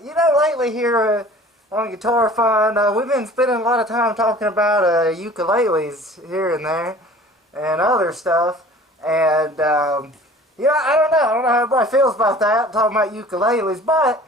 You know, lately here on Guitar Fun, we've been spending a lot of time talking about ukuleles here and there and other stuff. And, you know, I don't know how everybody feels about that, talking about ukuleles. But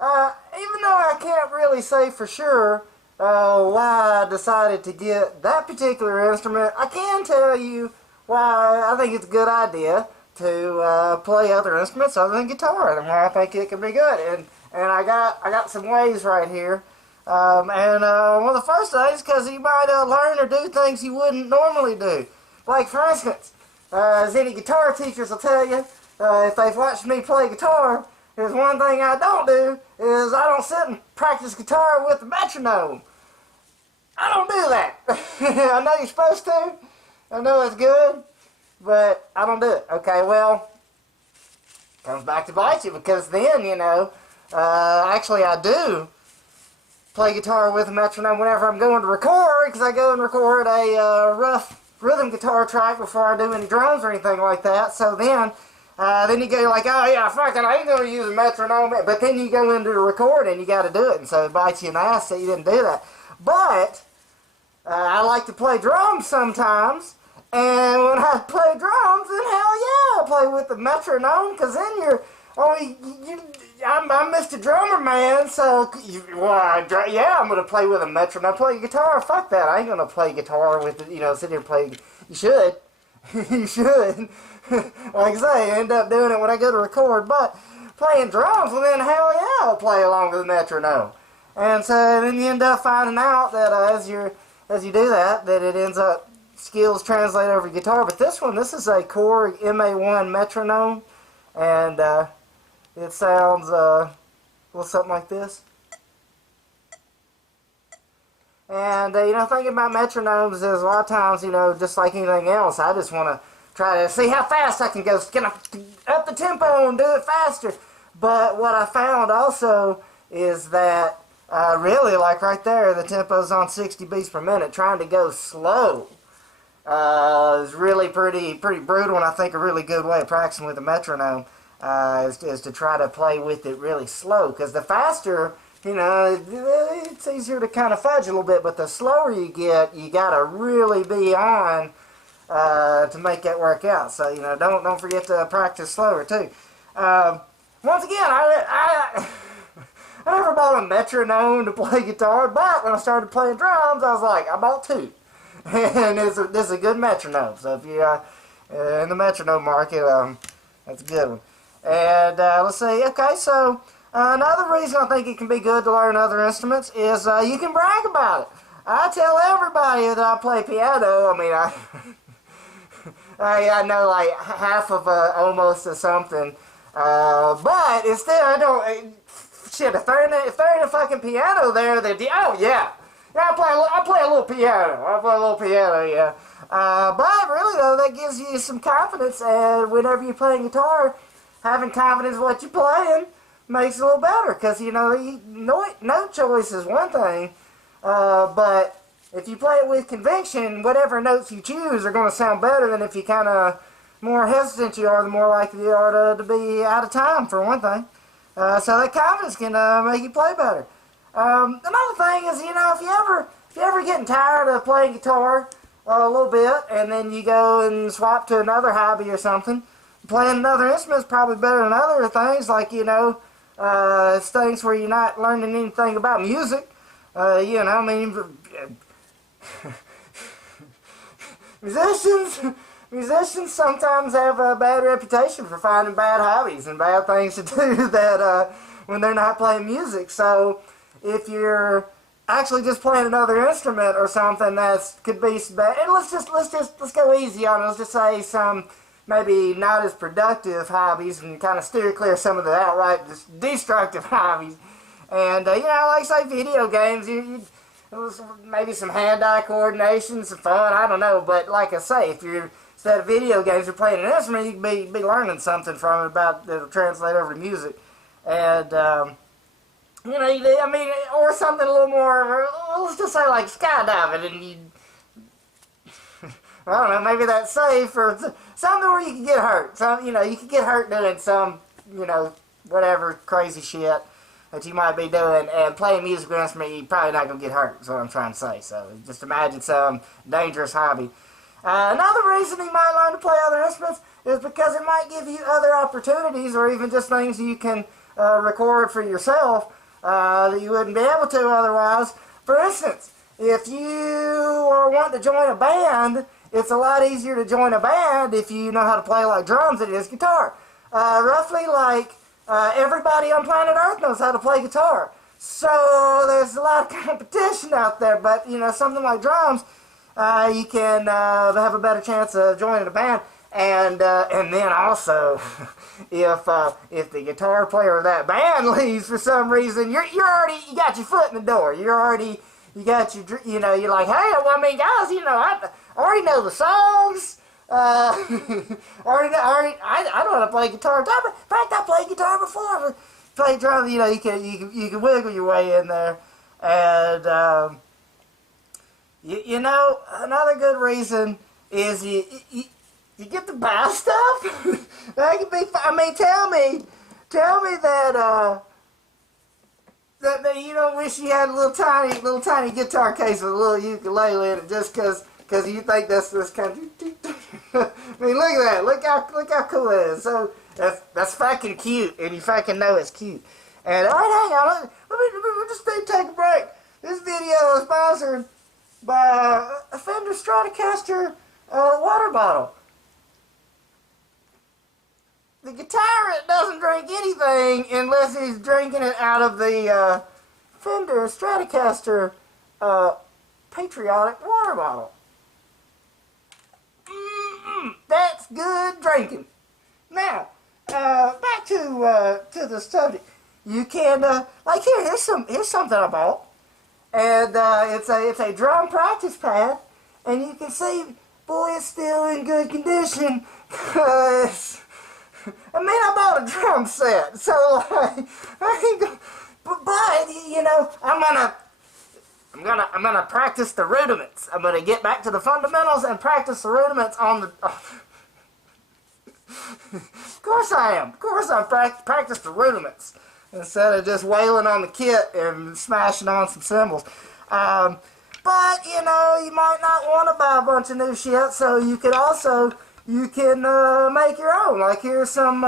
even though I can't really say for sure why I decided to get that particular instrument, I can tell you why I think it's a good idea to play other instruments other than guitar, and why I think it can be good. And I got some ways right here. One of the first things, because you might learn or do things you wouldn't normally do. Like, for instance, as any guitar teachers will tell you, if they've watched me play guitar, there's one thing I don't do, is I don't sit and practice guitar with the metronome. I don't do that. I know you're supposed to. I know it's good, but I don't do it. Okay, well, comes back to bite you, because then, you know, actually I do play guitar with a metronome whenever I'm going to record, because I go and record a rough rhythm guitar track before I do any drums or anything like that. So then you go like, oh yeah, fuck it, I ain't going to use a metronome. But then you go into the record and you got to do it, and so it bites you in the ass that you didn't do that. But I like to play drums sometimes, and when I play drums, then hell yeah, I play with the metronome, because then you're, I'm Mr. Drummer Man, so, yeah, I'm going to play with a metronome. Play guitar, fuck that, I ain't going to play guitar with, sit here and play. You should. You should. Like I say, I end up doing it when I go to record, but playing drums, well then, hell yeah, I'll play along with the metronome. And so then you end up finding out that as you do that it ends up, skills translate over guitar. But this is a Korg MA-1 metronome, and it sounds something like this. And thinking about metronomes is a lot of times, just like anything else, I just want to try to see how fast I can go, get up the tempo and do it faster. But what I found also is that really, like right there, the tempo's on 60 beats per minute. Trying to go slow is really pretty brutal, and I think a really good way of practicing with a metronome is to try to play with it really slow. Because the faster, it's easier to kind of fudge a little bit, but the slower you get, you got to really be on to make that work out. So, don't forget to practice slower, too. Once again, I never bought a metronome to play guitar, but when I started playing drums, I was like, I bought two. And this is a good metronome. So if you're in the metronome market, that's a good one. And let's see, okay, so another reason I think it can be good to learn other instruments is you can brag about it. I tell everybody that I play piano. I mean, I know like half of almost or something, but instead I don't. Shit, if they're in a fucking piano there, they oh yeah, I play a little piano. Yeah. But really though, that gives you some confidence, and whenever you're playing guitar, having confidence in what you're playing makes it a little better, because note choice is one thing, but if you play it with conviction, whatever notes you choose are going to sound better than if you kind of more hesitant you are, the more likely you are to be out of time, for one thing. So that confidence can make you play better. Another thing is, if you ever getting tired of playing guitar a little bit, and then you go and swap to another hobby or something, playing another instrument is probably better than other things, like, it's things where you're not learning anything about music. Musicians sometimes have a bad reputation for finding bad hobbies and bad things to do that when they're not playing music. So if you're actually just playing another instrument or something, that could be bad. And let's go easy on it. Let's just say some maybe not as productive hobbies, and kind of steer clear some of the outright destructive hobbies. And like say video games, maybe some hand-eye coordination, some fun, I don't know. But like I say, if you're instead of video games, you're playing an instrument, you can be learning something from it that'll translate over to music. And, or something a little more, let's just say like skydiving, and I don't know, maybe that's safe, or something where you can get hurt. You can get hurt doing some, whatever crazy shit. that you might be doing, and playing musical instrument, you're probably not going to get hurt, is what I'm trying to say. So just imagine some dangerous hobby. Another reason you might learn to play other instruments is because it might give you other opportunities, or even just things you can record for yourself that you wouldn't be able to otherwise. For instance, if you want to join a band, it's a lot easier to join a band if you know how to play like drums than it is guitar. Roughly like everybody on planet Earth knows how to play guitar. So there's a lot of competition out there, but you know, something like drums, you can have a better chance of joining a band. And then also, if the guitar player of that band leaves for some reason, you got your foot in the door. You got your, you know, you're like, hey, well, I mean, guys, you know, I already know the songs. I know how to play guitar. In fact, I played guitar before. Play drums, you know, you can wiggle your way in there. And you know, another good reason is you get to buy stuff. That could be. I mean, tell me that that you don't wish you had a little tiny guitar case with a little ukulele in it, just because you think that's this kind of. I mean, look at that. Look how cool it is. So that's fucking cute, and you fucking know it's cute. And all right, hang on. Let me just take a break. This video is sponsored by a Fender Stratocaster water bottle. The Guitirate doesn't drink anything unless he's drinking it out of the Fender Stratocaster patriotic water bottle. That's good drinking. Now, back to the subject. You can like here's something I bought, and it's a drum practice pad, and you can see, boy, it's still in good condition. 'Cause I mean, I bought a drum set, so like, but you know, I'm gonna practice the rudiments. I'm gonna get back to the fundamentals and practice the rudiments on the. Of course I am. Of course I practice the rudiments instead of just wailing on the kit and smashing on some cymbals. But you know, you might not want to buy a bunch of new shit, so you can make your own. Like here's some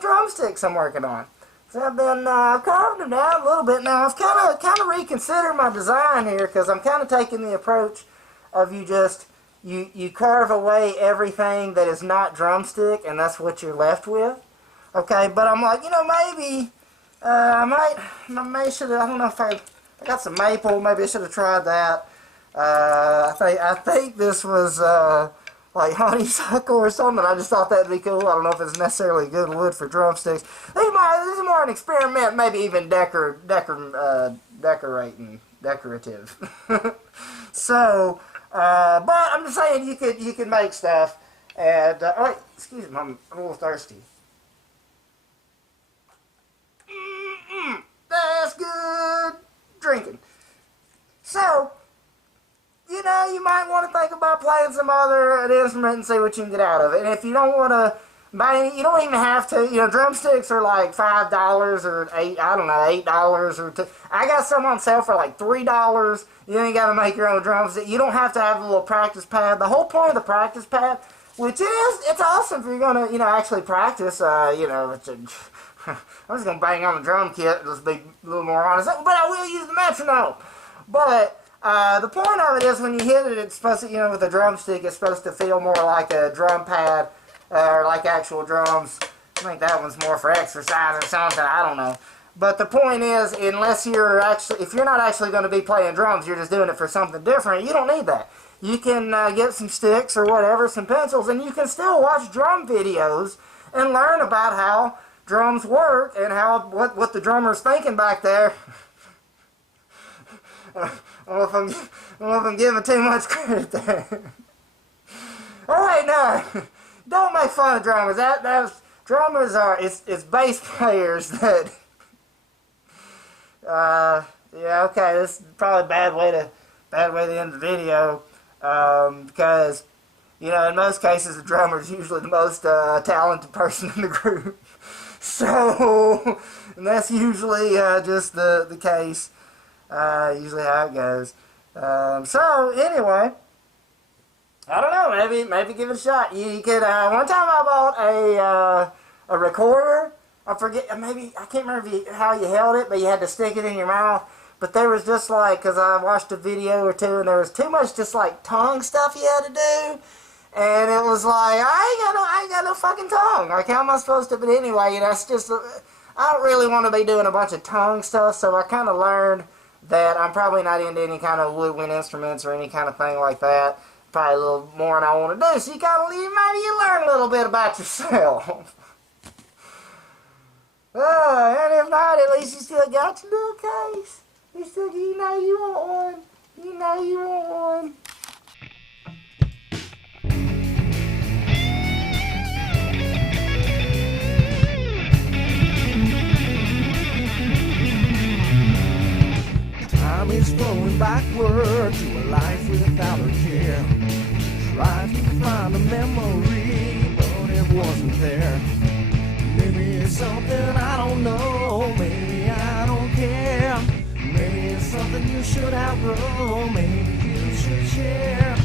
drumsticks I'm working on. So I've carved them down a little bit now. I've kind of reconsidered my design here, because I'm kind of taking the approach of you carve away everything that is not drumstick, and that's what you're left with. Okay, but I'm like, you know, maybe I should have. I don't know if I got some maple. Maybe I should have tried that. I think this was like honeysuckle or something. I just thought that'd be cool. I don't know if it's necessarily good wood for drumsticks. This is more an experiment, maybe even decorative. So, but I'm just saying you could make stuff. And oh wait, excuse me, I'm a little thirsty. That's good drinking. So, you know, you might want to think about playing some other instrument and see what you can get out of it. And if you don't want to buy any, you don't even have to. You know, drumsticks are like $5 or $8 or I got some on sale for like $3. You ain't got to make your own drumstick. You don't have to have a little practice pad. The whole point of the practice pad, which it's awesome if you're gonna, you know, actually practice. You know, I'm just gonna bang on the drum kit. Just be a little more honest, but I will use the metronome. But the point of it is, when you hit it, it's supposed to, you know, with a drumstick, it's supposed to feel more like a drum pad, or like actual drums. I think that one's more for exercise or something, I don't know. But the point is, if you're not actually going to be playing drums, you're just doing it for something different, you don't need that. You can get some sticks or whatever, some pencils, and you can still watch drum videos and learn about how drums work and what the drummer's thinking back there. I don't know if I'm giving too much credit there. Alright, now, don't make fun of drummers. Drummers are, it's bass players that, yeah, okay, this is probably a bad way to end the video, because, you know, in most cases, the drummer is usually the most talented person in the group. So, and that's usually just the case, usually how it goes. So, anyway, I don't know, maybe give it a shot. You could, one time I bought a recorder. I forget, maybe, I can't remember how you held it, but you had to stick it in your mouth. But there was just like, because I watched a video or two, and there was too much just like tongue stuff you had to do. And it was like, I ain't got no fucking tongue. Like, how am I supposed to? But anyway, that's just, I don't really want to be doing a bunch of tongue stuff, so I kind of learned that I'm probably not into any kind of woodwind instruments or any kind of thing like that. Probably a little more than I want to do, so you kind of, maybe you learn a little bit about yourself. And if not, at least you still got your little case. You know you want one. You know you want one. Time is flowing backward to a life without a care. Tried to find a memory, but it wasn't there. Maybe it's something I don't know, maybe I don't care. Maybe it's something you should outgrow, maybe you should share.